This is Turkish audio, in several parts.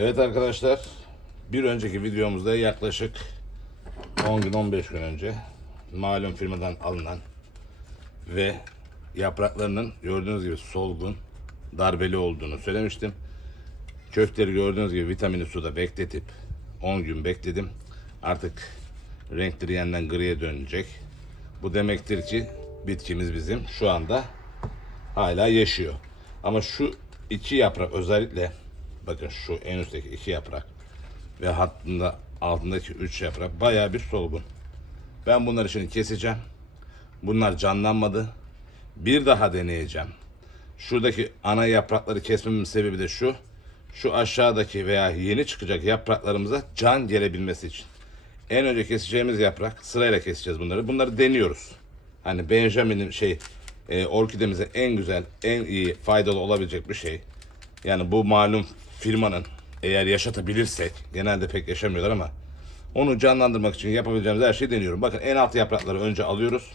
Evet arkadaşlar, bir önceki videomuzda yaklaşık 10 gün 15 gün önce malum firmadan alınan ve yapraklarının gördüğünüz gibi solgun, darbeli olduğunu söylemiştim. Kökleri gördüğünüz gibi vitamini suda bekletip 10 gün bekledim. Artık renkleri yeniden griye dönecek. Bu demektir ki bitkimiz bizim şu anda hala yaşıyor. Ama şu iki yaprak özellikle bakın şu en üstteki iki yaprak ve hattında altındaki üç yaprak bayağı bir solgun. Ben bunları şimdi keseceğim. Bunlar canlanmadı. Bir daha deneyeceğim. Şuradaki ana yaprakları kesmemin sebebi de şu. Şu aşağıdaki veya yeni çıkacak yapraklarımıza can gelebilmesi için. En önce keseceğimiz yaprak sırayla keseceğiz bunları. Bunları deniyoruz. Hani Benjamin'in şey e, orkidemize en güzel, en iyi, faydalı olabilecek bir şey. Yani bu malum firmanın eğer yaşatabilirsek, genelde pek yaşamıyorlar ama onu canlandırmak için yapabileceğimiz her şeyi deniyorum. Bakın en alt yaprakları önce alıyoruz.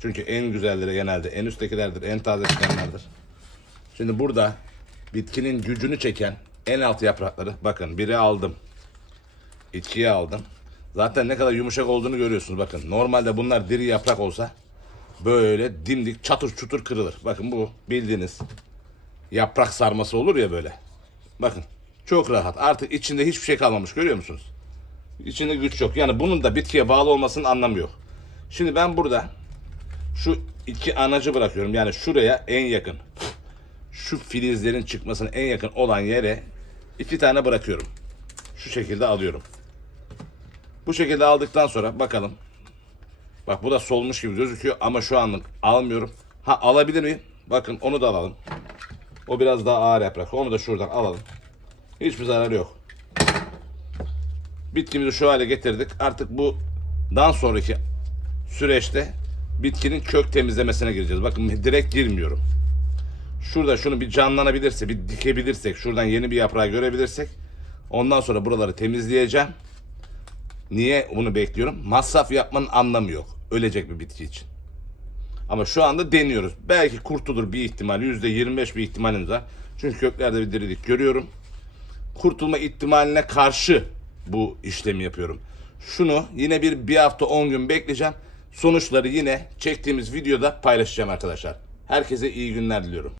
Çünkü en güzelleri genelde en üsttekilerdir, en taze çıkanlardır. Şimdi burada bitkinin gücünü çeken en alt yaprakları bakın biri aldım. İkiye aldım. Zaten ne kadar yumuşak olduğunu görüyorsunuz bakın. Normalde bunlar diri yaprak olsa böyle dimdik çatır çutur kırılır. Bakın bu bildiğiniz yaprak sarması olur ya böyle. Bakın çok rahat. Artık içinde hiçbir şey kalmamış görüyor musunuz? İçinde güç yok. Yani bunun da bitkiye bağlı olmasının anlamı yok. Şimdi ben burada şu iki anacı bırakıyorum. Yani şuraya en yakın. Şu filizlerin çıkmasına en yakın olan yere iki tane bırakıyorum. Şu şekilde alıyorum. Bu şekilde aldıktan sonra bakalım. Bak bu da solmuş gibi gözüküyor ama şu anlık almıyorum. Ha alabilir miyim? Bakın onu da alalım. O biraz daha ağır yaprak. Onu da şuradan alalım. Hiçbir zararı yok. Bitkimizi şu hale getirdik. Artık bundan sonraki süreçte bitkinin kök temizlemesine gireceğiz. Bakın direkt girmiyorum. Şurada şunu bir canlanabilirse, bir dikebilirsek, şuradan yeni bir yaprağı görebilirsek ondan sonra buraları temizleyeceğim. Niye bunu bekliyorum? Masraf yapmanın anlamı yok. Ölecek bir bitki için. Ama şu anda deniyoruz. Belki kurtulur bir ihtimal. %25 bir ihtimalimiz var. Çünkü köklerde bir dirilik görüyorum. Kurtulma ihtimaline karşı bu işlemi yapıyorum. Şunu yine bir, bir hafta 10 gün bekleyeceğim. Sonuçları yine çektiğimiz videoda paylaşacağım arkadaşlar. Herkese iyi günler diliyorum.